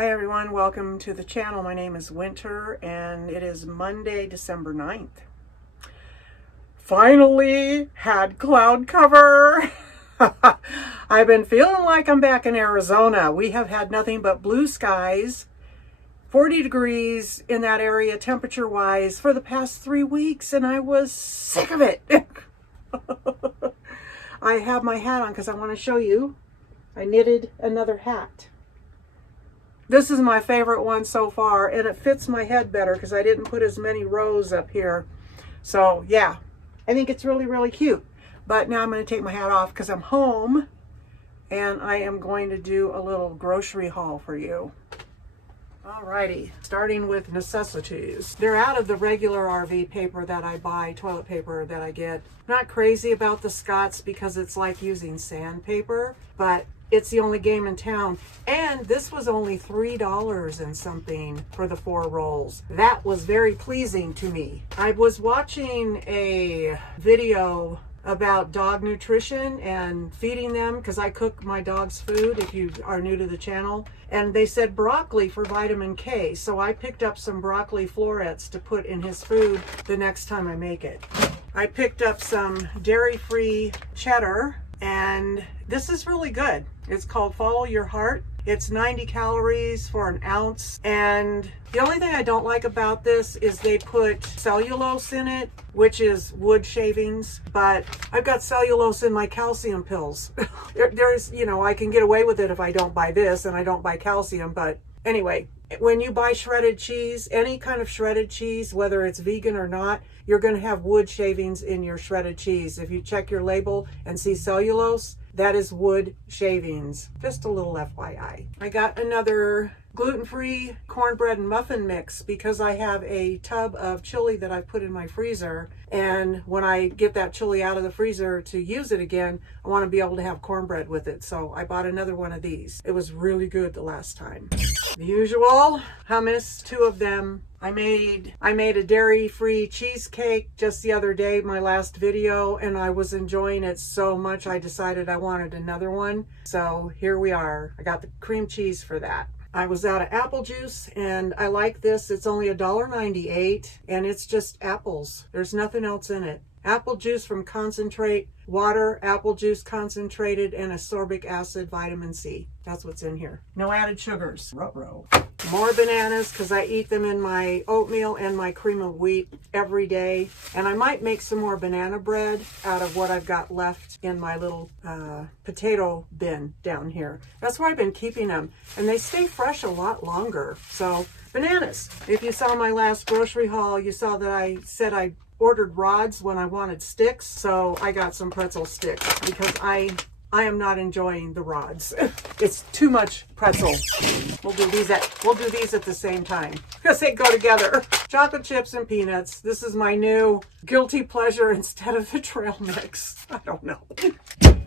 Hi everyone, welcome to the channel. My name is Winter and it is Monday, December 9th. Finally had cloud cover. I've been feeling like I'm back in Arizona. We have had nothing but blue skies, 40 degrees in that area temperature wise for the past 3 weeks, and I was sick of it. I have my hat on because I want to show you. I knitted another hat. This is my favorite one so far, and it fits my head better because I didn't put as many rows up here. So yeah, I think it's really, really cute. But now I'm going to take my hat off because I'm home, and I am going to do a little grocery haul for you. Alrighty, starting with necessities. They're out of the regular RV paper that I buy, toilet paper that I get. Not crazy about the Scots because it's like using sandpaper, but it's the only game in town. And this was only $3 and something for the 4 rolls. That was very pleasing to me. I was watching a video about dog nutrition and feeding them because I cook my dog's food, if you are new to the channel, and they said broccoli for vitamin K, so I picked up some broccoli florets to put in his food the next time I make it. I picked up some dairy-free cheddar, and this is really good. It's called Follow Your Heart. It's 90 calories for an ounce. And the only thing I don't like about this is they put cellulose in it, which is wood shavings. But I've got cellulose in my calcium pills. There's, you know, I can get away with it if I don't buy this and I don't buy calcium. But anyway, when you buy shredded cheese, any kind of shredded cheese, whether it's vegan or not, you're going to have wood shavings in your shredded cheese. If you check your label and see cellulose, that is wood shavings. Just a little FYI. I got another gluten-free cornbread and muffin mix because I have a tub of chili that I put in my freezer, and when I get that chili out of the freezer to use it again, I want to be able to have cornbread with it. So I bought another one of these. It was really good the last time. The usual hummus, 2 of them. I made a dairy-free cheesecake just the other day, my last video, and I was enjoying it so much I decided I wanted another one. So here we are. I got the cream cheese for that. I was out of apple juice, and I like this. It's only $1.98, and it's just apples. There's nothing else in it. Apple juice from concentrate, water, apple juice concentrated, and ascorbic acid, vitamin C. That's what's in here. No added sugars. Ruh-roh. More bananas because I eat them in my oatmeal and my cream of wheat every day. And I might make some more banana bread out of what I've got left in my little potato bin down here. That's where I've been keeping them. And they stay fresh a lot longer. So, bananas. If you saw my last grocery haul, you saw that I said I ordered rods when I wanted sticks. So I got some pretzel sticks because I am not enjoying the rods. It's too much pretzel. We'll do these at the same time because they go together. Chocolate chips and peanuts. This is my new guilty pleasure instead of the trail mix. I don't know.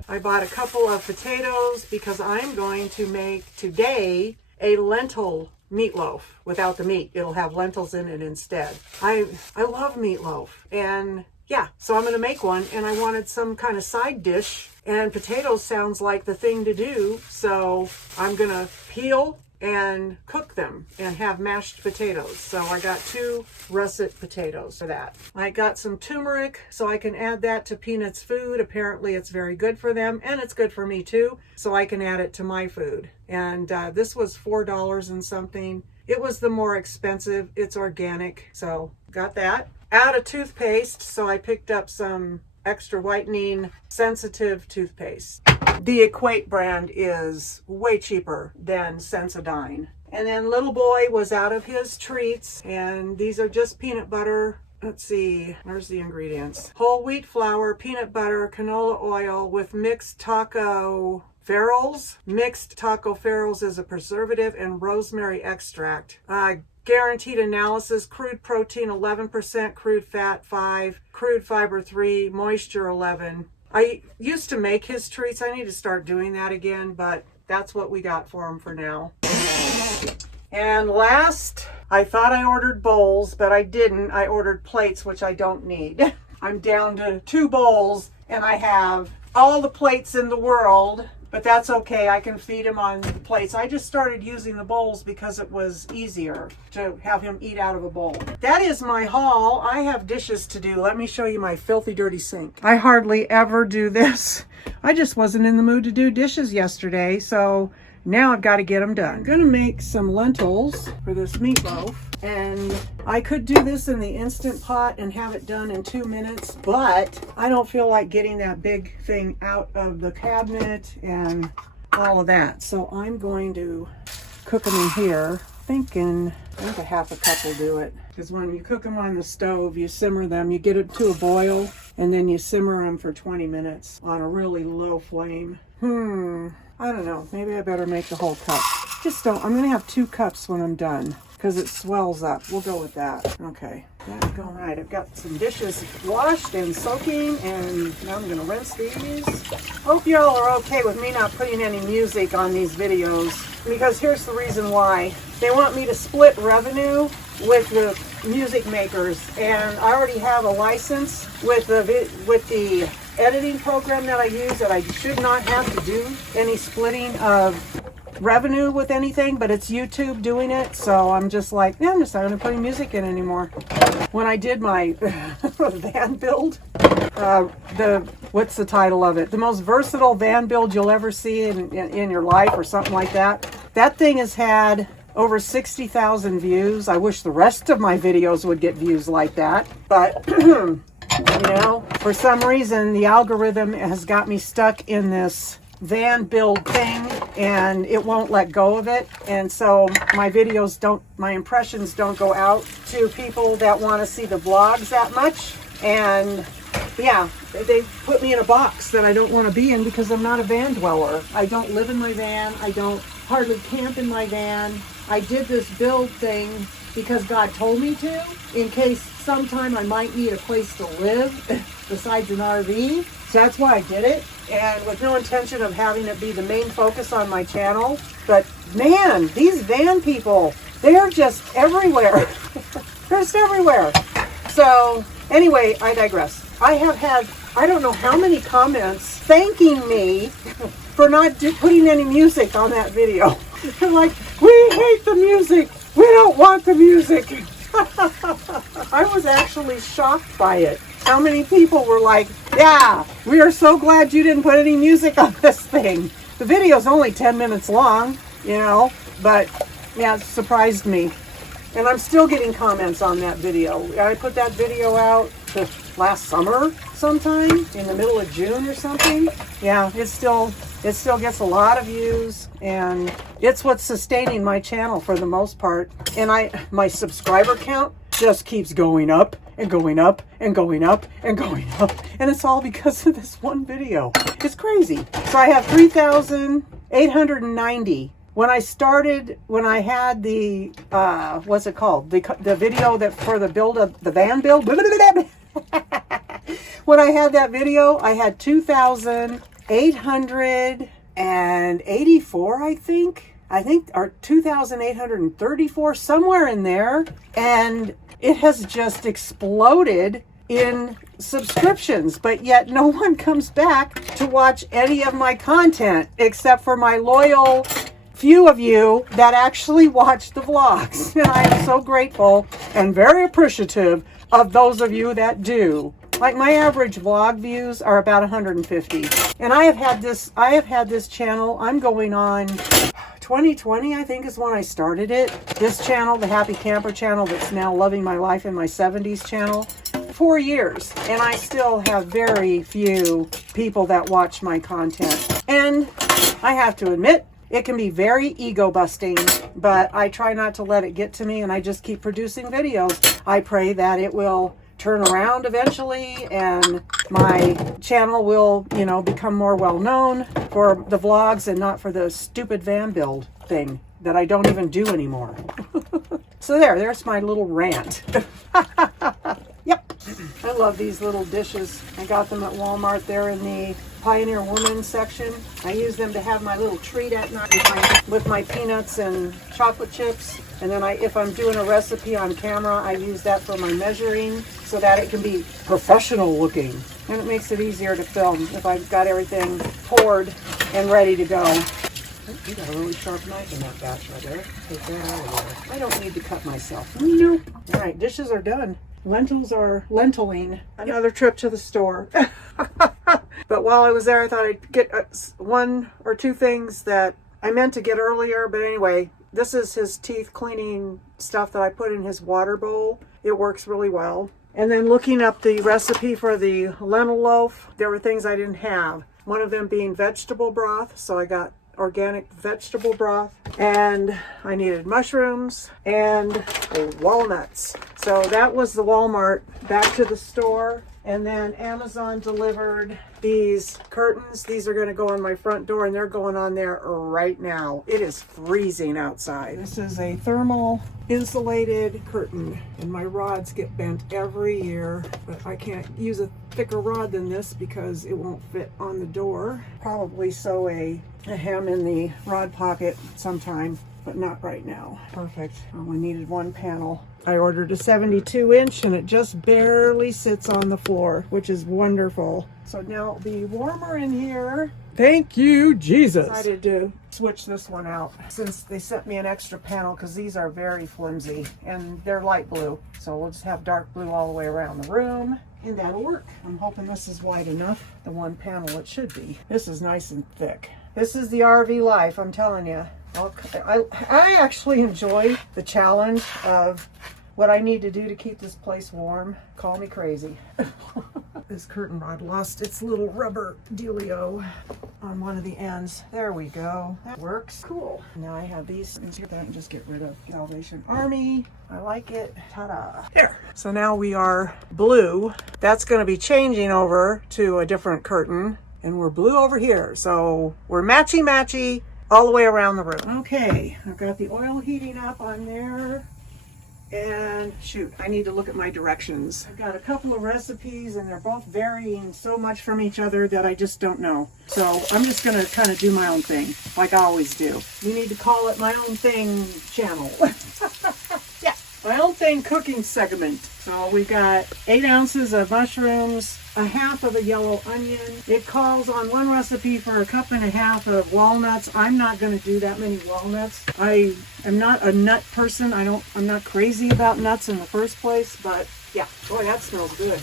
I bought a couple of potatoes because I'm going to make today a lentil meatloaf without the meat. It'll have lentils in it instead. I love meatloaf, and yeah, so I'm going to make one, and I wanted some kind of side dish, and potatoes sounds like the thing to do, so I'm going to peel and cook them and have mashed potatoes. So I got 2 russet potatoes for that. I got some turmeric so I can add that to Peanut's food. Apparently it's very good for them, and it's good for me too, so I can add it to my food. And this was $4 and something. It was the more expensive. It's organic, so got that. Out of toothpaste, so I picked up some extra whitening sensitive toothpaste. The Equate brand is way cheaper than Sensodyne. And then little boy was out of his treats, and these are just peanut butter. Let's see, where's the ingredients? Whole wheat flour, peanut butter, canola oil with mixed taco ferrules. Mixed taco ferrules is a preservative, and rosemary extract. Guaranteed analysis, crude protein 11%, crude fat 5, crude fiber 3, moisture 11. I used to make his treats. I need to start doing that again, but that's what we got for him for now. And last, I thought I ordered bowls, but I didn't. I ordered plates, which I don't need. I'm down to 2 bowls, and I have all the plates in the world But that's okay. I can feed him on the plates. I just started using the bowls because it was easier to have him eat out of a bowl. That is my haul. I have dishes to do. Let me show you my filthy, dirty sink. I hardly ever do this. I just wasn't in the mood to do dishes yesterday, so now I've got to get them done. I'm gonna make some lentils for this meatloaf, and I could do this in the Instant Pot and have it done in 2 minutes, but I don't feel like getting that big thing out of the cabinet and all of that. So I'm going to cook them in here, I think a half a cup will do it. Because when you cook them on the stove, you simmer them, you get it to a boil, and then you simmer them for 20 minutes on a really low flame. I don't know, maybe I better make the whole cup. Just don't, I'm going to have 2 cups when I'm done because it swells up. We'll go with that. Okay, that's going right. I've got some dishes washed and soaking, and now I'm going to rinse these. Hope y'all are okay with me not putting any music on these videos, because here's the reason why. They want me to split revenue with the music makers, and I already have a license with the editing program that I use, that I should not have to do any splitting of revenue with anything, but it's YouTube doing it, so I'm just like, yeah, I'm just not going to put any music in anymore. When I did my van build, what's the title of it? The most versatile van build you'll ever see in your life, or something like that. That thing has had over 60,000 views. I wish the rest of my videos would get views like that, but you know, for some reason the algorithm has got me stuck in this van build thing, and it won't let go of it, and so my videos my impressions don't go out to people that want to see the vlogs that much. And yeah, they put me in a box that I don't want to be in because I'm not a van dweller. I don't live in my van. I don't hardly camp in my van. I did this build thing because God told me to, in case sometime I might need a place to live besides an RV. So that's why I did it, and with no intention of having it be the main focus on my channel. But man, these van people, they're just everywhere. They're just everywhere. So anyway, I digress. I have had, I don't know how many comments thanking me for not putting any music on that video. They're like, we hate the music. We don't want the music. I was actually shocked by it. How many people were like, yeah, we are so glad you didn't put any music on this thing. The video's only 10 minutes long, you know, but yeah, it surprised me. And I'm still getting comments on that video. I put that video out last summer sometime, in the middle of June or something. Yeah, it still gets a lot of views, and it's what's sustaining my channel for the most part. And my subscriber count just keeps going up and going up and going up and going up, and it's all because of this one video. It's crazy. So I have 3,890. When I started, when I had the what's it called, the video that for the build of the van build, when I had that video, I had 2,884, I think, or 2,834, somewhere in there, and it has just exploded in subscriptions, but yet no one comes back to watch any of my content except for my loyal few of you that actually watch the vlogs. And I am so grateful and very appreciative of those of you that do. Like, my average vlog views are about 150. And I have had this channel, I'm going on 2020, I think, is when I started it. This channel, the Happy Camper channel, that's now Loving My Life in My 70s channel, 4 years. And I still have very few people that watch my content. And I have to admit, it can be very ego busting, but I try not to let it get to me, and I just keep producing videos. I pray that it will turn around eventually, and my channel will, you know, become more well known for the vlogs and not for the stupid van build thing that I don't even do anymore. So there's my little rant. Yep. I love these little dishes. I got them at Walmart. They're in the Pioneer Woman section. I use them to have my little treat at night with my peanuts and chocolate chips. And then if I'm doing a recipe on camera, I use that for my measuring so that it can be professional looking. And it makes it easier to film if I've got everything poured and ready to go. Oh, you got a really sharp knife in that batch right there. Take that out of there. I don't need to cut myself. Nope. All right, dishes are done. Lentils are lentiling. Another trip to the store. But while I was there, I thought I'd get one or two things that I meant to get earlier. But anyway, this is his teeth cleaning stuff that I put in his water bowl. It works really well. And then looking up the recipe for the lentil loaf, there were things I didn't have. One of them being vegetable broth, so I got organic vegetable broth, and I needed mushrooms and walnuts. So that was the Walmart. Back to the store, and then Amazon delivered these curtains. These are going to go on my front door, and they're going on there right now. It is freezing outside. This is a thermal insulated curtain, and my rods get bent every year, but I can't use a thicker rod than this because it won't fit on the door. Probably sew a hem in the rod pocket sometime, but not right now. Perfect. I only needed one panel. I ordered a 72-inch and it just barely sits on the floor, which is wonderful. So now it'll be warmer in here. Thank you, Jesus. I decided to switch this one out since they sent me an extra panel because these are very flimsy and they're light blue. So we'll just have dark blue all the way around the room and that'll work. I'm hoping this is wide enough. The one panel it should be. This is nice and thick. This is the RV life, I'm telling you. I actually enjoy the challenge of what I need to do to keep this place warm. Call me crazy. This curtain rod lost its little rubber dealio on one of the ends. There we go. That works. Cool. Now I have these things here that I can just get rid of. Salvation Army. I like it. Ta-da. There. So now we are blue. That's going to be changing over to a different curtain. And we're blue over here. So we're matchy-matchy all the way around the room. Okay, I've got the oil heating up on there. And shoot, I need to look at my directions. I've got a couple of recipes and they're both varying so much from each other that I just don't know. So I'm just gonna kind of do my own thing, like I always do. You need to call it my own thing channel. Yeah, my own thing cooking segment. So we've got 8 ounces of mushrooms, a half of a yellow onion. It calls on one recipe for a 1.5 cups of walnuts. I'm not going to do that many walnuts. I am not a nut person. I'm not crazy about nuts in the first place, but yeah. Boy, that smells good.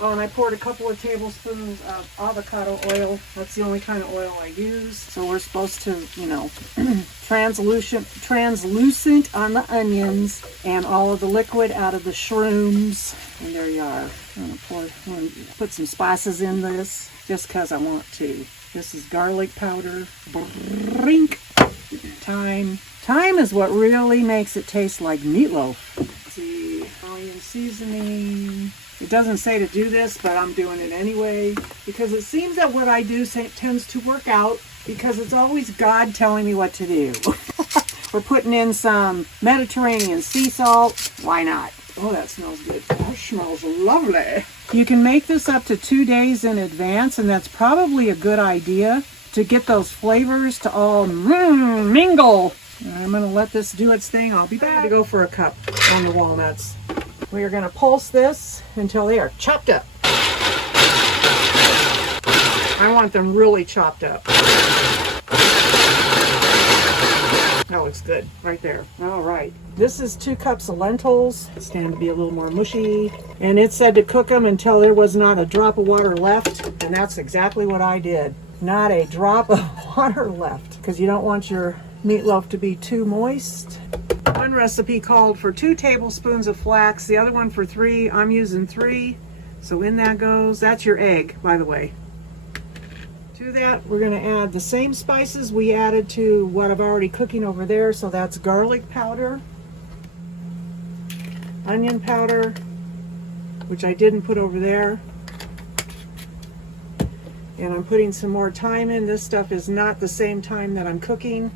Oh, and I poured a couple of tablespoons of avocado oil. That's the only kind of oil I use. So we're supposed to, you know, translucent on the onions and all of the liquid out of the shrooms. And there you are. I'm gonna put some spices in this just because I want to. This is garlic powder. Brink. Thyme. Thyme is what really makes it taste like meatloaf. Let's see, onion seasoning. It doesn't say to do this, but I'm doing it anyway because it seems that what I do tends to work out because it's always God telling me what to do. We're putting in some Mediterranean sea salt. Why not? Oh, that smells good. That smells lovely. You can make this up to 2 days in advance, and that's probably a good idea to get those flavors to all mingle. I'm going to let this do its thing. I'll be back to go for a cup on the walnuts. We are going to pulse this until they are chopped up. I want them really chopped up. That looks good right there. All right. This is 2 cups of lentils. It's going to be a little more mushy. And it said to cook them until there was not a drop of water left. And that's exactly what I did. Not a drop of water left. Because you don't want your meatloaf to be too moist. One recipe called for 2 tablespoons of flax. The other one for 3. I'm using 3. So in that goes. That's your egg, by the way. To that, we're going to add the same spices we added to what I've already cooking over there. So that's garlic powder, onion powder, which I didn't put over there. And I'm putting some more thyme in. This stuff is not the same thyme that I'm cooking.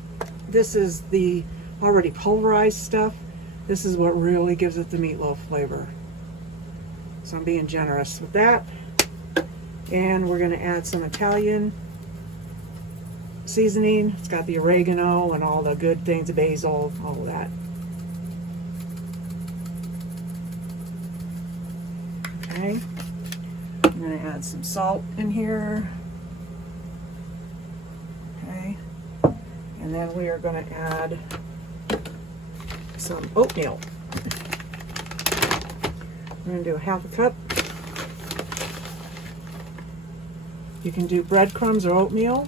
This is the already pulverized stuff. This is what really gives it the meatloaf flavor. So I'm being generous with that. And we're going to add some Italian seasoning. It's got the oregano and all the good things, the basil, all of that. Okay. I'm going to add some salt in here. And then we are going to add some oatmeal. I'm going to do 1/2 cup. You can do breadcrumbs or oatmeal.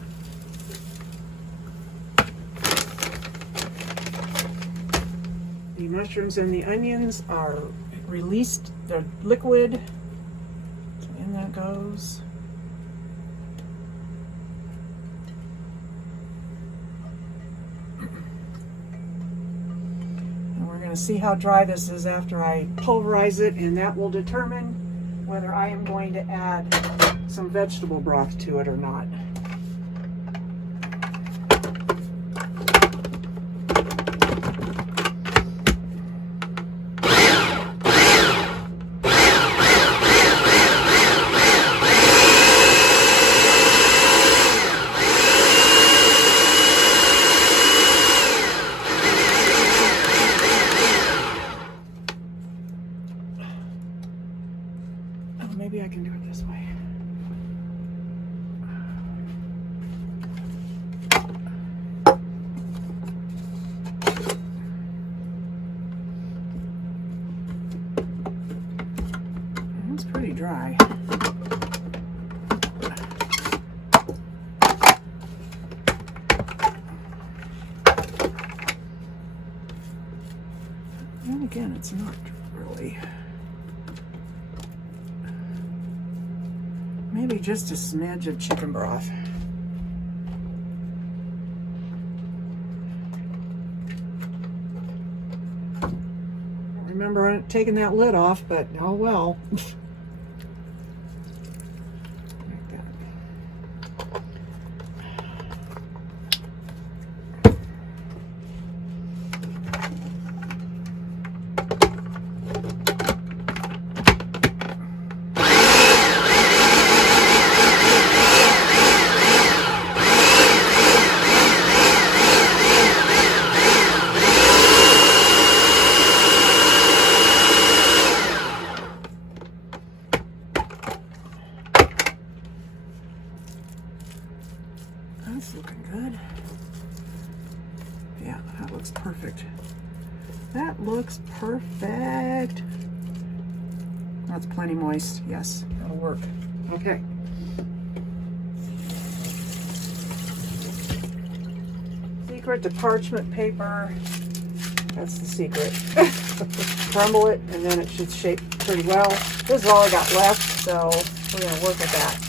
The mushrooms and the onions are released, they're liquid. So in that goes. And we're going to see how dry this is after I pulverize it, and that will determine whether I am going to add some vegetable broth to it or not. Maybe I can do it this way. It's pretty dry. And again, it's not really. Maybe just a smidge of chicken broth. Remember taking that lid off, but oh well. That's looking good. Yeah, that looks perfect. That looks perfect. That's plenty moist. Yes, that'll work. Okay. Secret to parchment paper. That's the secret. Crumble it, and then it should shape pretty well. This is all I got left, so we're going to work at that.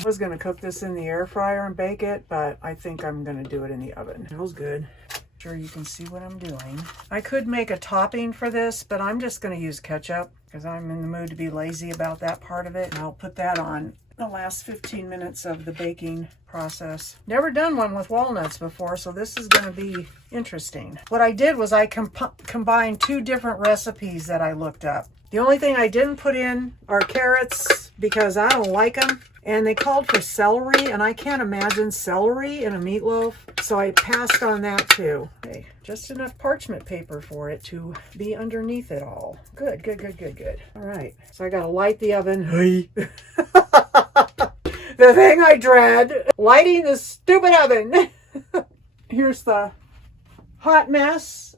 I was going to cook this in the air fryer and bake it, but I think I'm going to do it in the oven. It smells good. Sure you can see what I'm doing. I could make a topping for this, but I'm just going to use ketchup because I'm in the mood to be lazy about that part of it. And I'll put that on the last 15 minutes of the baking process. Never done one with walnuts before, so this is going to be interesting. What I did was I combined 2 different recipes that I looked up. The only thing I didn't put in are carrots because I don't like them. And they called for celery, and I can't imagine celery in a meatloaf, so I passed on that too. Okay, just enough parchment paper for it to be underneath it all. Good, good, good, good, good. All right, so I gotta light the oven. The thing I dread, lighting the stupid oven. Here's the hot mess.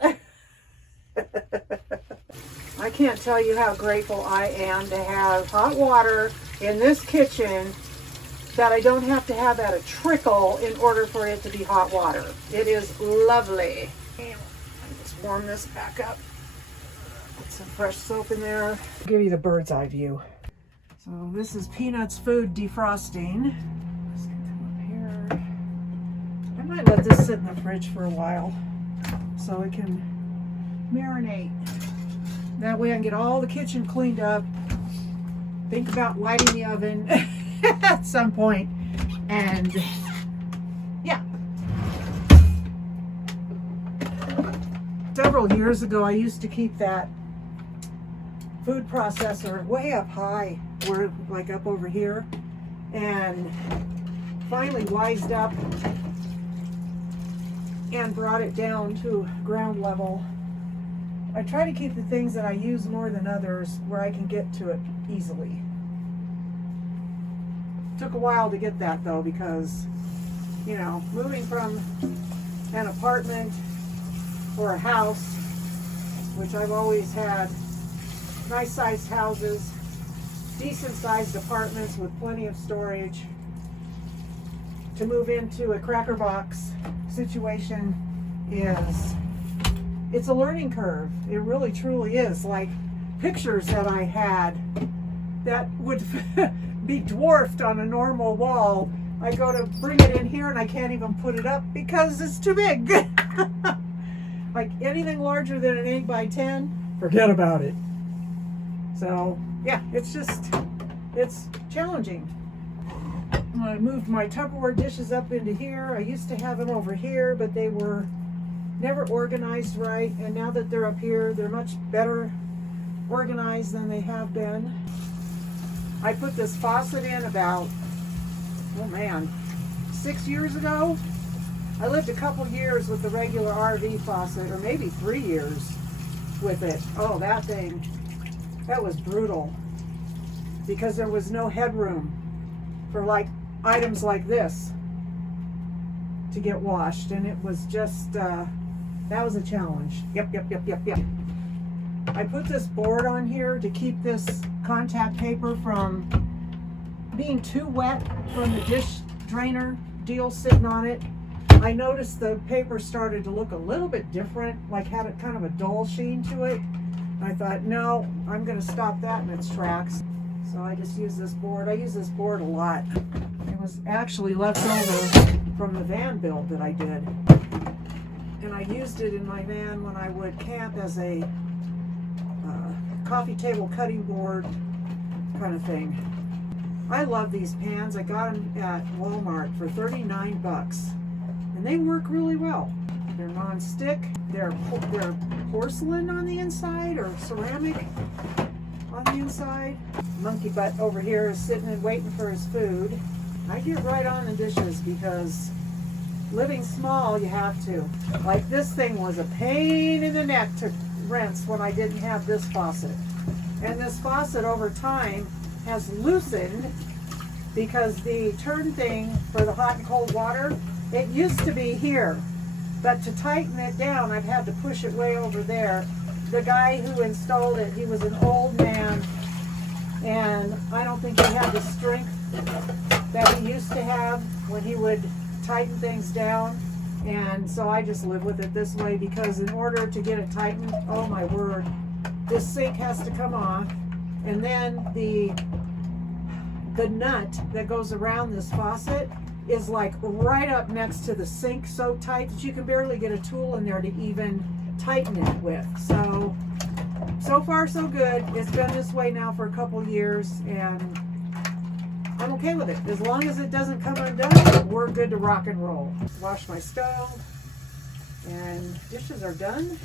I can't tell you how grateful I am to have hot water in this kitchen that I don't have to have at a trickle in order for it to be hot water. It is lovely. I'll just warm this back up. Put some fresh soap in there. I'll give you the bird's eye view. So this is Peanuts food defrosting. This can come up here. I might let this sit in the fridge for a while so it can marinate. That way I can get all the kitchen cleaned up. Think about lighting the oven at some point. And yeah. Several years ago, I used to keep that food processor way up high, or like up over here, and finally wised up and brought it down to ground level. I try to keep the things that I use more than others where I can get to it easily. Took a while to get that though, because, you know, moving from an apartment or a house, which I've always had nice sized houses, decent sized apartments with plenty of storage, to move into a cracker box situation it's a learning curve. It really truly is. Like pictures that I had that would be dwarfed on a normal wall, I go to bring it in here and I can't even put it up because it's too big. Like anything larger than an 8 by 10, forget about it. So yeah, it's challenging. I moved my Tupperware dishes up into here. I used to have them over here, but they were never organized right, and now that they're up here, they're much better organized than they have been. I put this faucet in about, 6 years ago. I lived a couple years with the regular RV faucet, or maybe 3 years with it. Oh, that thing, that was brutal, because there was no headroom for like items like this to get washed, and it was just that was a challenge. Yep. I put this board on here to keep this contact paper from being too wet from the dish drainer deal sitting on it. I noticed the paper started to look a little bit different, like had a kind of a dull sheen to it. I thought, no, I'm going to stop that in its tracks. So I just use this board. I use this board a lot. It was actually left over from the van build that I did. And I used it in my van when I would camp as a coffee table cutting board kind of thing. I love these pans. I got them at Walmart for 39 bucks. And they work really well. They're non-stick. They're porcelain on the inside, or ceramic on the inside. Monkey butt over here is sitting and waiting for his food. I get right on the dishes because living small, you have to. Like this thing was a pain in the neck to rinse when I didn't have this faucet. And this faucet over time has loosened because the turn thing for the hot and cold water, it used to be here. But to tighten it down, I've had to push it way over there. The guy who installed it, he was an old man, and I don't think he had the strength that he used to have when he would tighten things down. And so I just live with it this way, because in order to get it tightened, oh my word, this sink has to come off, and then the nut that goes around this faucet is like right up next to the sink, so tight that you can barely get a tool in there to even tighten it with. So far so good. It's been this way now for a couple years, and I'm okay with it. As long as it doesn't come undone, we're good to rock and roll. Wash my stove, and dishes are done.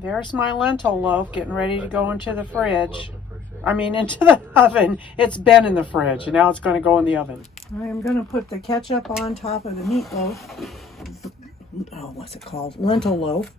There's my lentil loaf getting ready to go into the fridge. Into the oven. It's been in the fridge, and now it's going to go in the oven. I am going to put the ketchup on top of the meatloaf. Oh, what's it called? Lentil loaf.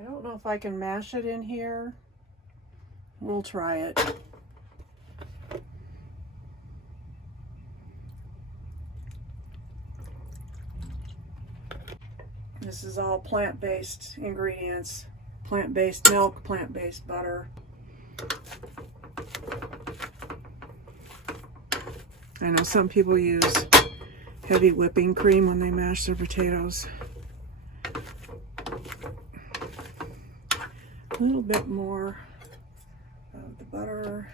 I don't know if I can mash it in here. We'll try it. This is all plant-based ingredients. Plant-based milk, plant-based butter. I know some people use heavy whipping cream when they mash their potatoes. A little bit more of the butter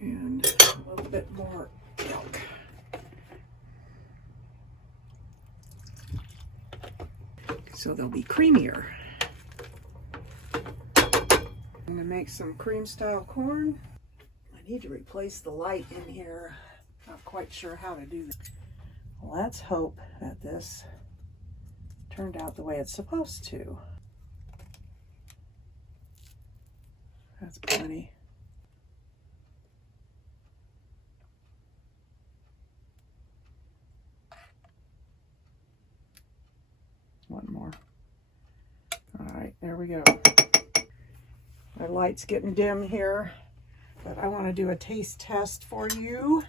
and a little bit more milk. So they'll be creamier. I'm gonna make some cream style corn. I need to replace the light in here. Not quite sure how to do that. Well, let's hope that this turned out the way it's supposed to. That's plenty. One more. All right, there we go. My light's getting dim here, but I want to do a taste test for you.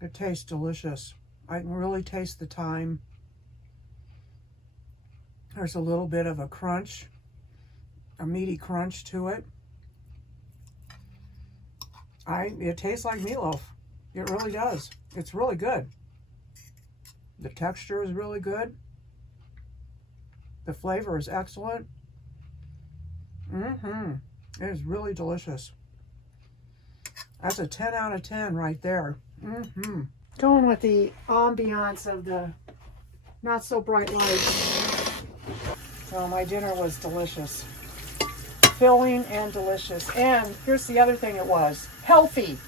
It tastes delicious. I can really taste the thyme. There's a little bit of a crunch, a meaty crunch to it. It tastes like meatloaf. It really does. It's really good. The texture is really good. The flavor is excellent. It is really delicious. That's a 10 out of 10 right there. Going with the ambiance of the not so bright lights. So my dinner was delicious. Filling and delicious. And here's the other thing it was. Healthy.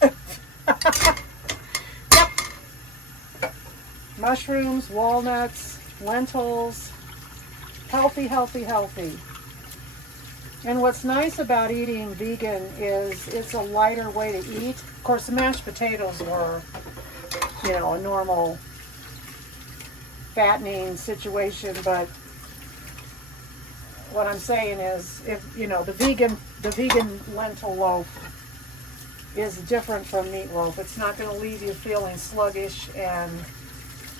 Yep. Mushrooms, walnuts, lentils. Healthy, healthy, healthy. And what's nice about eating vegan is it's a lighter way to eat. Of course, the mashed potatoes were, you know, a normal fattening situation, but what I'm saying is, if you know, the vegan lentil loaf is different from meatloaf. It's not going to leave you feeling sluggish and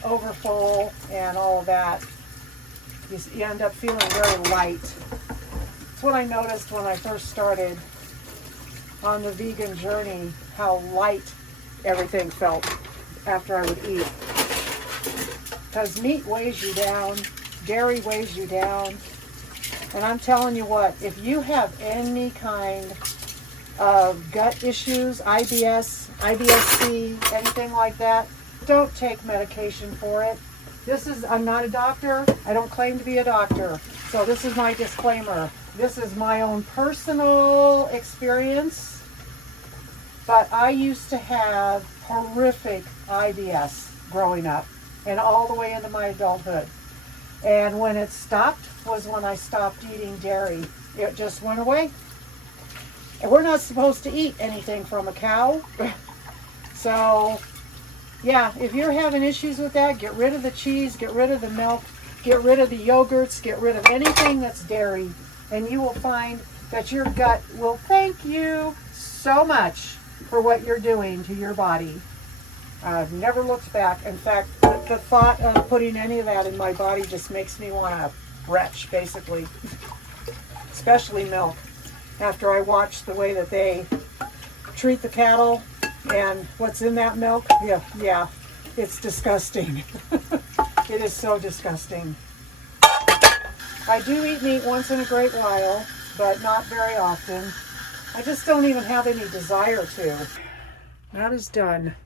overfull and all of that. You end up feeling very light. It's what I noticed when I first started on the vegan journey, how light everything felt after I would eat. Because meat weighs you down, dairy weighs you down. And I'm telling you what, if you have any kind of gut issues, IBS, IBS-C, anything like that, don't take medication for it. I'm not a doctor. I don't claim to be a doctor. So this is my disclaimer. This is my own personal experience. But I used to have horrific IBS growing up and all the way into my adulthood. And when it stopped was when I stopped eating dairy. It just went away. And we're not supposed to eat anything from a cow. So, yeah, if you're having issues with that, get rid of the cheese, get rid of the milk, get rid of the yogurts, get rid of anything that's dairy. And you will find that your gut will thank you so much for what you're doing to your body. I've never looked back. In fact, the thought of putting any of that in my body just makes me want to retch, basically. Especially milk. After I watch the way that they treat the cattle and what's in that milk, yeah, it's disgusting. It is so disgusting. I do eat meat once in a great while, but not very often. I just don't even have any desire to. That is done.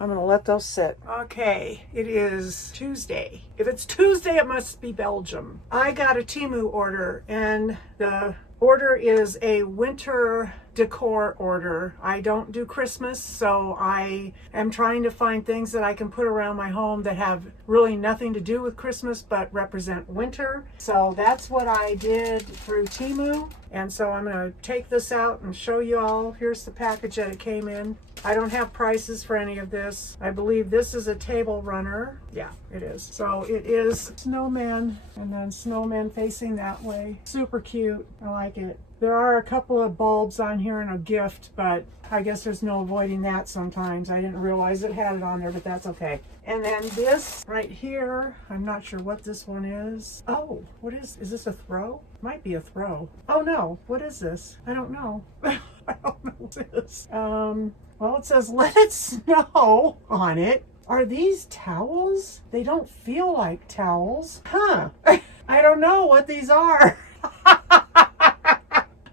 I'm going to let those sit. Okay, it is Tuesday. If it's Tuesday, it must be Belgium. I got a Timu order, and the order is a winter decor order. I don't do Christmas, so I am trying to find things that I can put around my home that have really nothing to do with Christmas but represent winter. So that's what I did through Temu. And so I'm going to take this out and show you all. Here's the package that it came in. I don't have prices for any of this. I believe this is a table runner. Yeah, it is. So it is snowman, and then snowman facing that way. Super cute. I like it. There are a couple of bulbs on here and a gift, but I guess there's no avoiding that sometimes. I didn't realize it had it on there, but that's okay. And then this right here, I'm not sure what this one is. Oh, what is this a throw? Might be a throw. Oh no, what is this? I don't know. I don't know what it is. Well, it says let it snow on it. Are these towels? They don't feel like towels. Huh. I don't know what these are.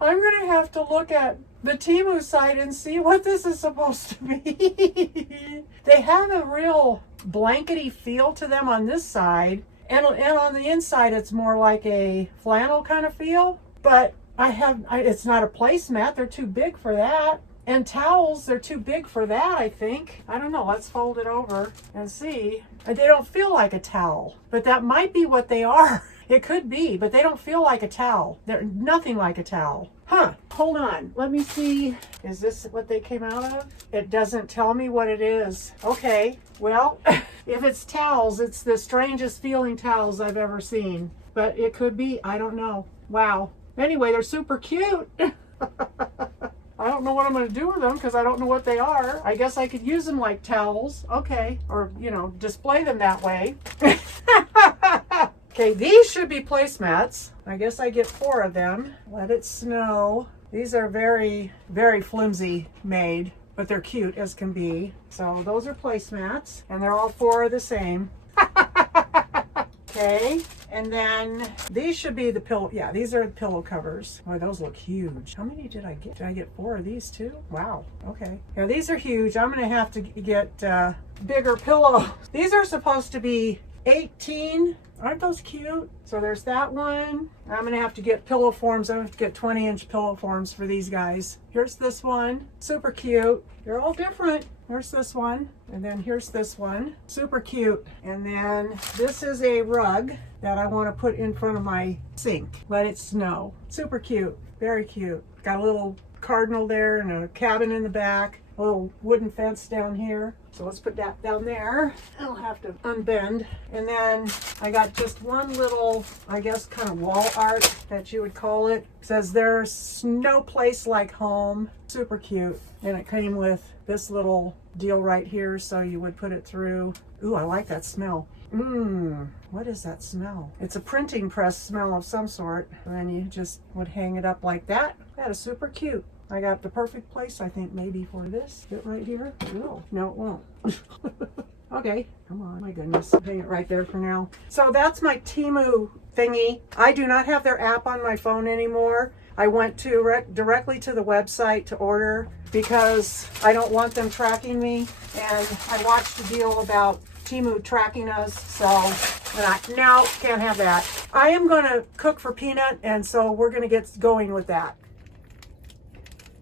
I'm going to have to look at the Temu site and see what this is supposed to be. They have a real blankety feel to them on this side. And on the inside, it's more like a flannel kind of feel. But it's not a placemat. They're too big for that. And towels, they're too big for that, I think. I don't know. Let's fold it over and see. They don't feel like a towel, but that might be what they are. It could be, but they don't feel like a towel. They're nothing like a towel. Huh, hold on. Let me see. Is this what they came out of? It doesn't tell me what it is. Okay, well, if it's towels, it's the strangest feeling towels I've ever seen. But it could be, I don't know. Wow. Anyway, they're super cute. I don't know what I'm going to do with them because I don't know what they are. I guess I could use them like towels. Okay. Or, display them that way. Okay, these should be placemats. I guess I get 4 of them. Let it snow. These are very, very flimsy made, but they're cute as can be. So those are placemats, and they're all 4 the same. Okay, and then these should be the pillow. Yeah, these are the pillow covers. Oh, those look huge. How many did I get? Did I get 4 of these too? Wow, okay. Yeah, these are huge. I'm gonna have to get bigger pillows. These are supposed to be 18. Aren't those cute? So there's that one. I'm gonna have to get pillow forms. I'm gonna have to get 20-inch pillow forms for these guys. Here's this one, super cute. They're all different. Here's this one, and then here's this one, super cute. And then this is a rug that I want to put in front of my sink. Let it snow. Super cute, very cute. Got a little cardinal there and a cabin in the back. A little wooden fence down here. So let's put that down there. I'll have to unbend. And then I got just one little, I guess, kind of wall art that you would call it. It says there's no place like home. Super cute. And it came with this little deal right here, so you would put it through. Ooh, I like that smell. What is that smell? It's a printing press smell of some sort. And then you just would hang it up like that. That is super cute. I got the perfect place, I think, maybe for this bit right here. No, it won't. Okay, come on, my goodness. Hang it right there for now. So that's my Temu thingy. I do not have their app on my phone anymore. I went directly to the website to order because I don't want them tracking me. And I watched a deal about Temu tracking us, so no, can't have that. I am going to cook for Peanut, and so we're going to get going with that.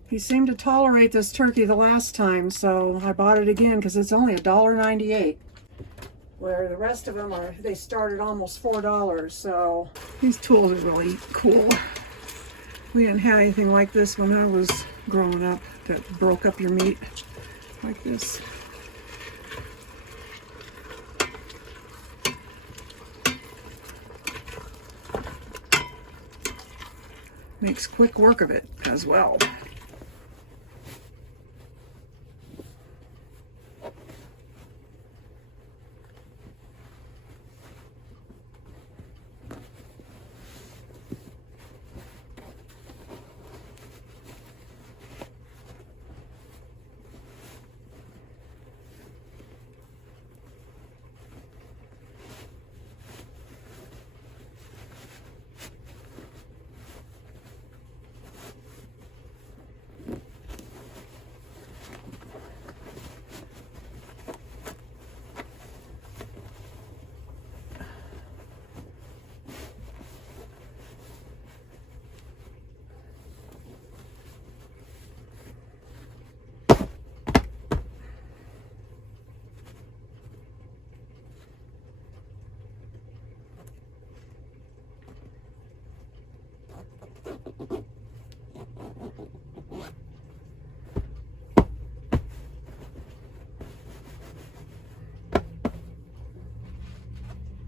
He seemed to tolerate this turkey the last time, so I bought it again because it's only $1.98. Where the rest of them they start at almost $4. So these tools are really cool. We didn't have anything like this when I was growing up that broke up your meat like this. Makes quick work of it as well.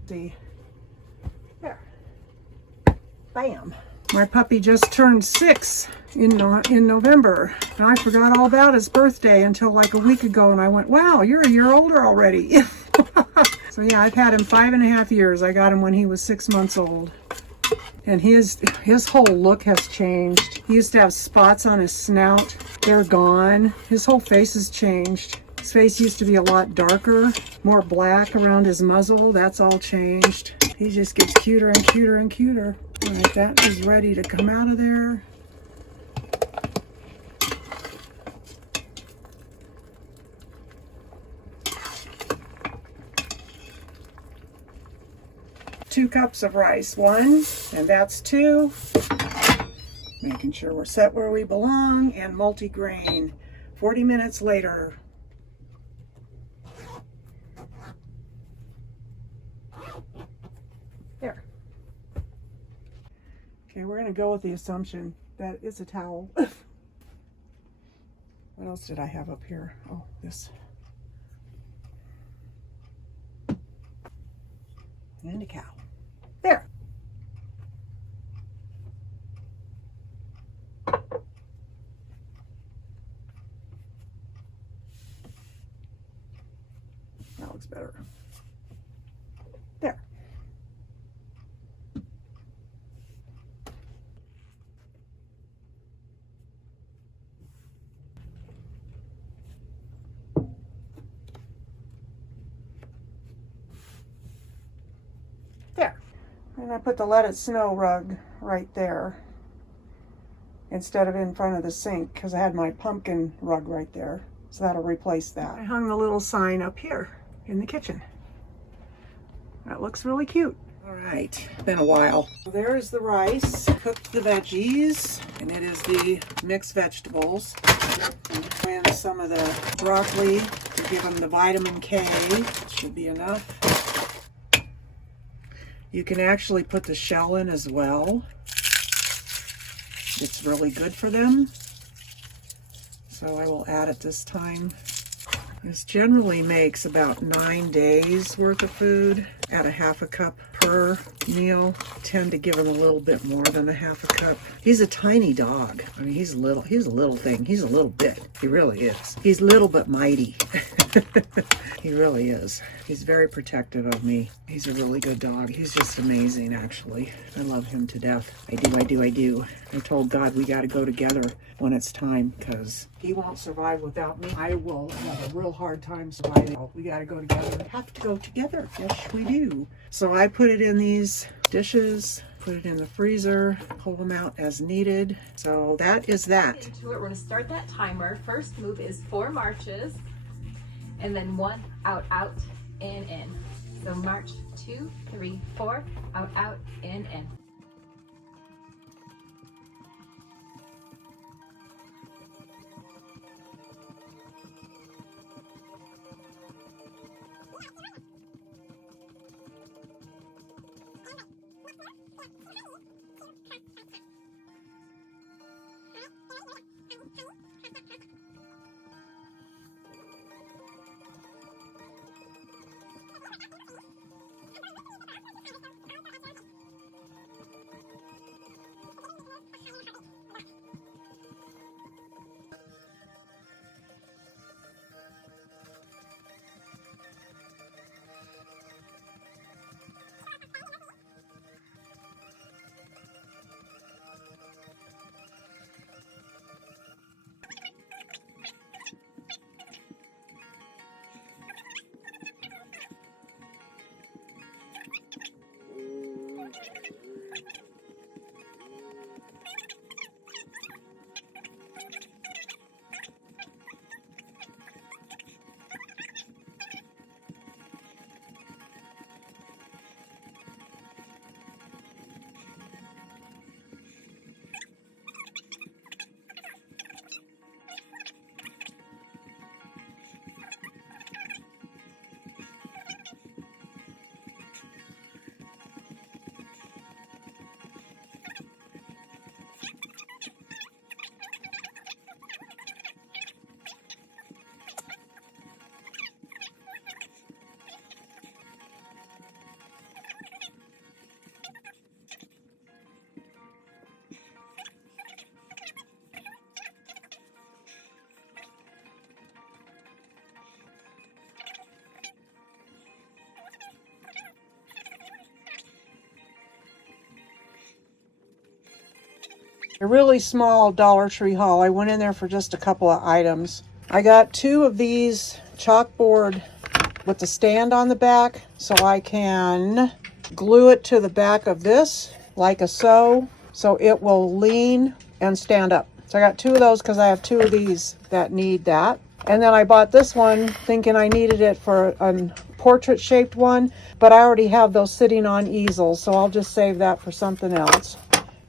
See, there, bam. My puppy just turned 6 in November, and I forgot all about his birthday until like a week ago, and I went, wow, you're a year older already. So yeah, I've had him 5.5 years. I got him when he was 6 months old. And his whole look has changed. He used to have spots on his snout. They're gone. His whole face has changed. His face used to be a lot darker, more black around his muzzle. That's all changed. He just gets cuter and cuter and cuter. All right, that is ready to come out of there. Two cups of rice, 1, and that's 2. Making sure we're set where we belong, and multigrain. 40 minutes later. There. Okay, we're going to go with the assumption that it's a towel. What else did I have up here? Oh, this. And a cow. There. That looks better. There. There. And I put the Let It Snow rug right there instead of in front of the sink because I had my pumpkin rug right there. So that'll replace that. I hung the little sign up here in the kitchen. That looks really cute. All right, been a while. There is the rice. Cooked the veggies, and it is the mixed vegetables. And throw in some of the broccoli to give them the vitamin K. Should be enough. You can actually put the shell in as well. It's really good for them. So I will add it this time. This generally makes about 9 days worth of food at a 1/2 cup per meal. I tend to give him a little bit more than a 1/2 cup. He's a tiny dog. I mean, he's a little thing. He's a little bit. He really is. He's little but mighty. He really is. He's very protective of me. He's a really good dog. He's just amazing, actually. I love him to death. I do. I told God we got to go together when it's time because he won't survive without me. I will have a real hard time surviving. We got to go together. We have to go together. Yes, we do. So I put it in these dishes, put it in the freezer, pull them out as needed. So that is that. We're going to start that timer. First move is 4 marches, and then 1 out, out, in. So march 2, 3, 4, out, in. A really small Dollar Tree haul. I went in there for just a couple of items. I got 2 of these chalkboard with the stand on the back so I can glue it to the back of this like a so it will lean and stand up. So I got 2 of those because I have 2 of these that need that. And then I bought this one thinking I needed it for a portrait shaped one, but I already have those sitting on easels, so I'll just save that for something else.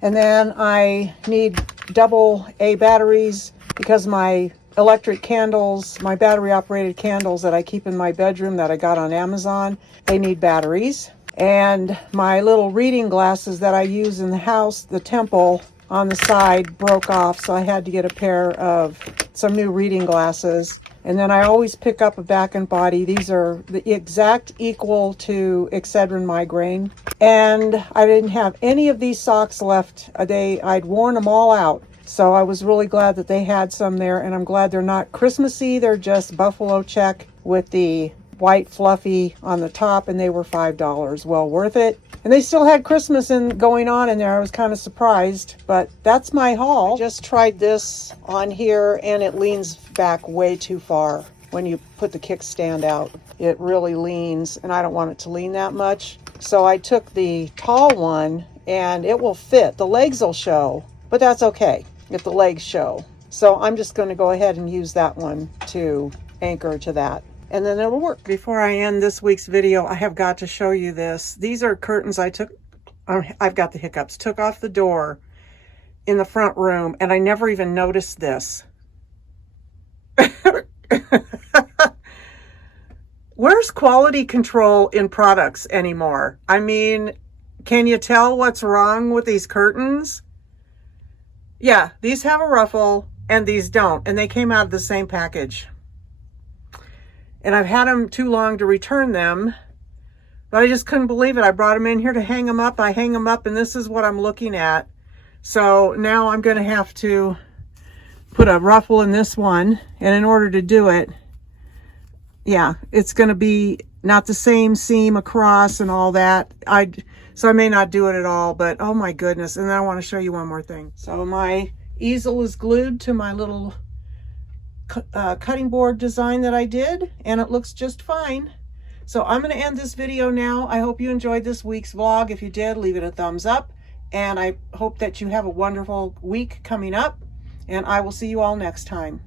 And then I need AA batteries because my electric candles, my battery operated candles that I keep in my bedroom that I got on Amazon, they need batteries. And my little reading glasses that I use in the house, the temple on the side broke off, so I had to get a pair of some new reading glasses. And then I always pick up a back and body. These are the exact equal to Excedrin migraine. And I didn't have any of these socks left. I'd worn them all out. So I was really glad that they had some there, and I'm glad they're not Christmassy. They're just buffalo check with the white fluffy on the top, and they were $5. Well worth it. And they still had Christmas going on in there. I was kind of surprised, but that's my haul. I just tried this on here, and it leans back way too far when you put the kickstand out. It really leans, and I don't want it to lean that much. So I took the tall one, and it will fit. The legs will show, but that's okay if the legs show. So I'm just going to go ahead and use that one to anchor to that, and then it'll work. Before I end this week's video, I have got to show you this. These are curtains I've got the hiccups, took off the door in the front room, and I never even noticed this. Where's quality control in products anymore? I mean, can you tell what's wrong with these curtains? Yeah, these have a ruffle and these don't, and they came out of the same package. And I've had them too long to return them, but I just couldn't believe it. I brought them in here to hang them up. I hang them up, and this is what I'm looking at. So now I'm going to have to put a ruffle in this one, and in order to do it, yeah, it's going to be not the same seam across and all that. So I may not do it at all, but oh my goodness. And then I want to show you one more thing. So my easel is glued to my little cutting board design that I did, and it looks just fine. So I'm going to end this video now. I hope you enjoyed this week's vlog. If you did, leave it a thumbs up, and I hope that you have a wonderful week coming up, and I will see you all next time.